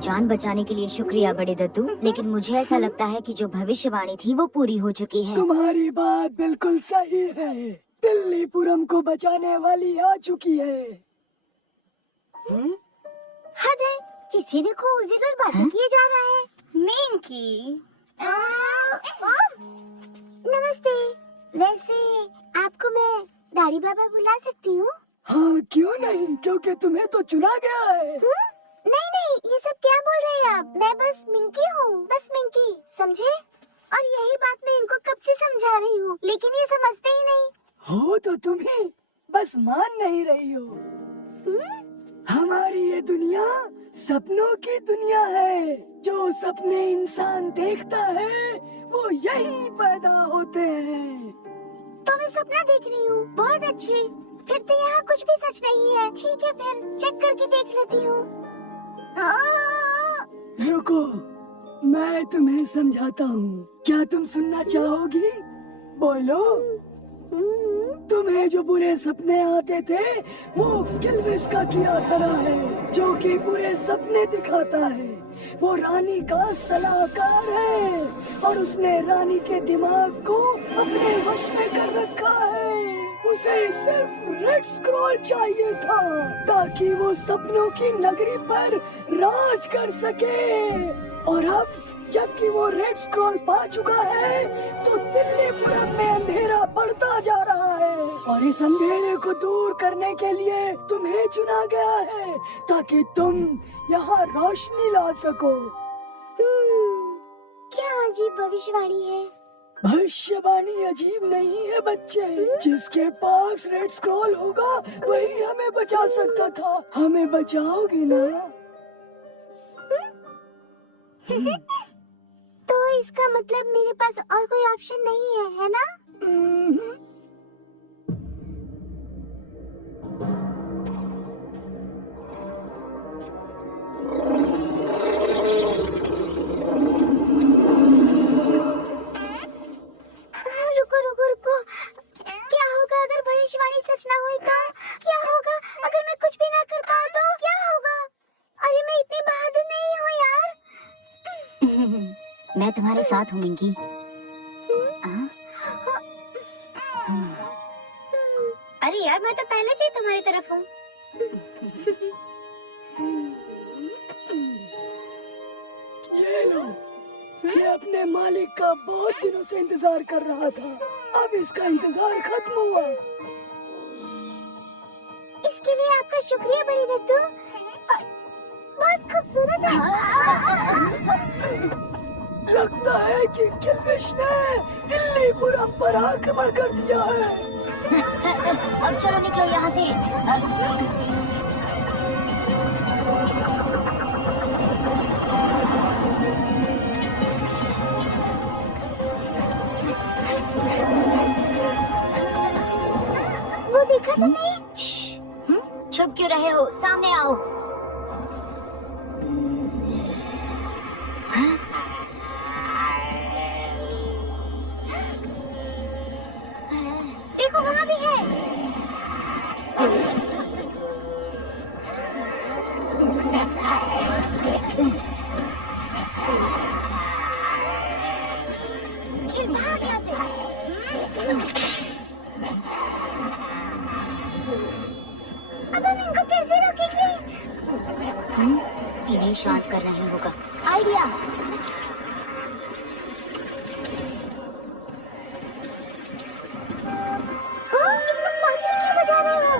जान बचाने के लिए शुक्रिया बड़े दद्दू, लेकिन मुझे ऐसा लगता है कि जो भविष्यवाणी थी वो पूरी हो चुकी है। तुम्हारी बात बिल्कुल सही है। दिल्लीपुरम को बचाने वाली आ चुकी है। हद है, जिसे देखो उलझन बातें किए जा रहा है। मिंकी नमस्ते। वैसे आपको मैं दाढ़ी बाबा बुला सकती हूँ? हाँ क्यों नहीं, क्योंकि तुम्हें तो चुना गया है। नहीं, ये सब क्या बोल रहे हैं आप? मैं बस मिंकी हूँ, बस मिंकी, समझे? और यही बात मैं इनको कब से समझा रही हूँ, लेकिन ये समझते ही नहीं। हो तो तुम्हें बस मान नहीं रही हो। हमारी ये दुनिया सपनों की दुनिया है। जो सपने इंसान देखता है वो यही पैदा होते हैं। तो मैं सपना देख रही हूँ, बहुत अच्छे। फिर तो यहाँ कुछ भी सच नहीं है। ठीक है, फिर चेक करके देख लेती हूँ। रुको, मैं तुम्हें समझाता हूँ। क्या तुम सुनना चाहोगी? बोलो। तुम्हें जो बुरे सपने आते थे वो किल्विश का किया धरा है, जो कि बुरे सपने दिखाता है। वो रानी का सलाहकार है और उसने रानी के दिमाग को अपने वश में कर रखा है। उसे सिर्फ रेड स्क्रॉल चाहिए था ताकि वो सपनों की नगरी पर राज कर सके। और अब जबकि वो रेड स्क्रॉल पा चुका है तो दिल्लीपुरम में अंधेरा बढ़ता जा रहा है और इस अंधेरे को दूर करने के लिए तुम्हें चुना गया है ताकि तुम यहाँ रोशनी ला सको। क्या अजीब भविष्यवाणी है। भविष्यवाणी अजीब नहीं है बच्चे। जिसके पास रेड स्क्रॉल होगा वही हमें बचा सकता था। हमें बचाओगी ना? तो इसका मतलब मेरे पास और कोई ऑप्शन नहीं है ना? रुको। क्या होगा अगर भविष्यवाणी सच ना हुई तो? क्या होगा अगर मैं कुछ भी ना कर पाऊँ तो? क्या होगा? अरे मैं इतनी बहादुर नहीं हूँ यार। मैं तुम्हारे साथ हूँ मिंकी। अरे यार, मैं तो पहले से ही तुम्हारी तरफ हूँ। ये लो, ये अपने मालिक का बहुत दिनों से इंतजार कर रहा था। अब इसका इंतजार खत्म हुआ। इसके लिए आपका शुक्रिया बड़ी दद्दू। बहुत खूबसूरत है। लगता है कि किल्विश ने दिल्लीपुरम पर आक्रमण कर दिया है। अब चलो निकलो यहाँ से। वो देखा तुमने? चुप क्यों रहे हो? सामने आओ। देखो वहाँ भी है। चल भाग यहाँ से। अब हम इनको कैसे रोकेंगे? इन्हें शांत करना ही होगा। आइडिया। हाँ, इस वक्त बांसुरी क्यों बजा रहे हो?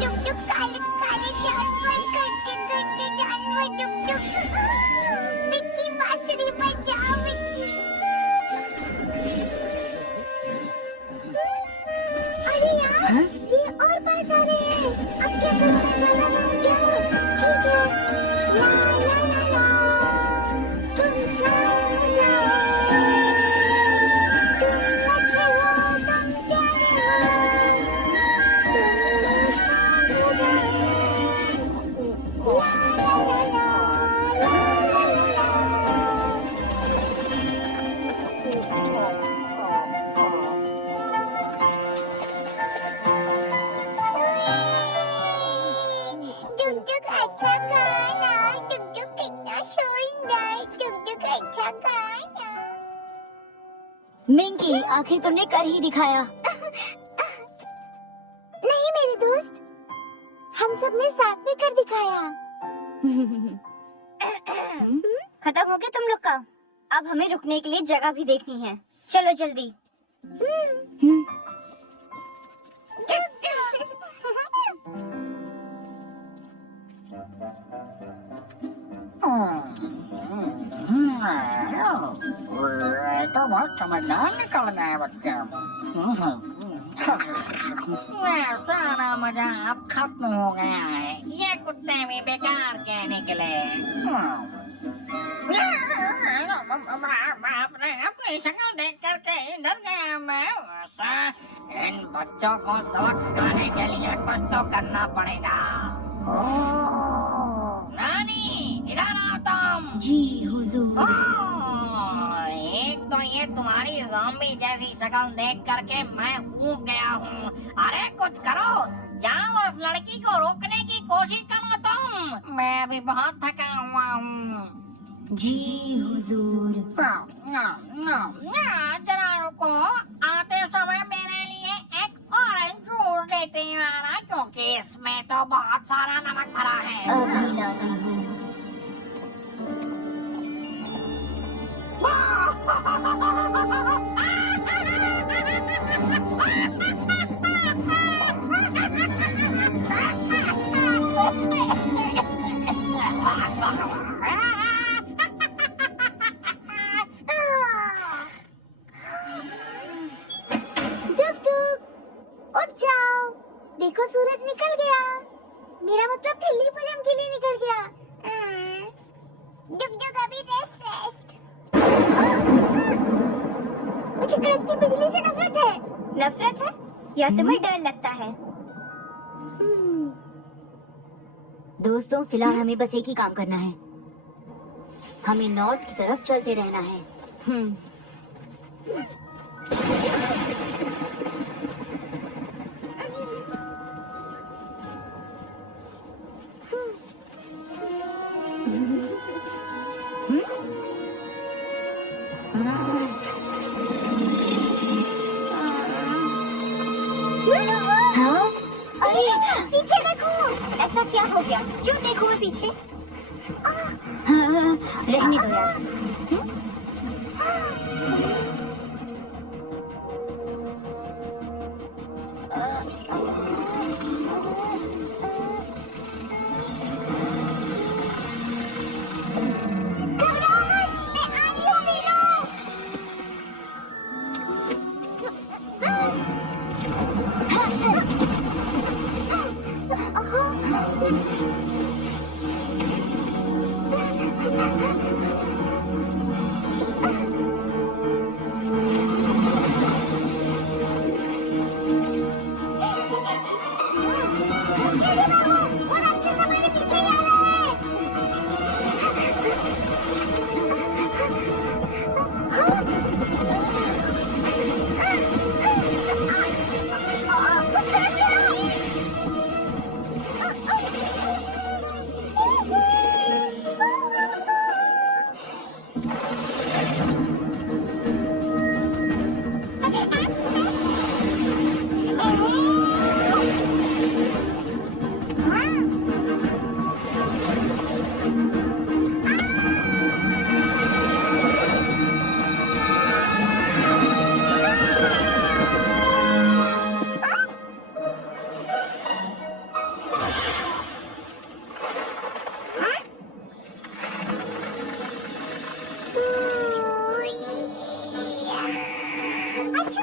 डुक डुक काले काले जानवर, गंदे गंदे जानवर, डुक डुक। मिक्की बांसुरी बजाओ मिक्की। अरे यार, ये और पास आ रहे हैं। अब क्या करूं मैं? गाना गाऊं क्या? ठीक है। ला ला ला ला, तुम छा जाओ, तुम अच्छे हो, तुम जी आखिर तुमने कर ही दिखाया। नहीं मेरे दोस्त, हम सबने साथ में कर दिखाया। खत्म हो गया तुम लोग का? अब हमें रुकने के लिए जगह भी देखनी है, चलो जल्दी। तो बहुत समझदार निकल गए बच्चे। सारा मजा अब खत्म हो गया है, ये कुत्ते भी बेकार के निकले। अपनी शक्ल देख करके डर गया मैं। इन बच्चों को सबक सिखाने के लिए कुछ तो करना पड़ेगा। नानी इधर आओ तुम। जी हुजूर। एक तो ये तुम्हारी ज़ॉम्बी जैसी शक्ल देख करके मैं ऊब गया हूँ। अरे कुछ करो, जाओ उस लड़की को रोकने की कोशिश करो तुम। मैं अभी बहुत थका हुआ हूँ। जी हुजूर। जरा रुको, आते समय मेरे लिए एक ऑरेंज जूस देते आना, क्योंकि इसमें तो बहुत सारा नमक भरा है। अभी लाती हूँ। उठ जाओ, देखो सूरज निकल गया। मेरा मतलब थिल्लीपुरम के लिए निकल गया। डुग डुग अभी रेस्ट। मुझे कड़कती बिजली से नफरत है। नफरत है या तुम्हें डर लगता है? दोस्तों फिलहाल हमें बस एक ही काम करना है, हमें नॉर्थ की तरफ चलते रहना है। हाँ? अरे पीछे देखो। ऐसा क्या हो गया? क्यों देखो मैं पीछे? हाँ, रहने दो यार। अच्छा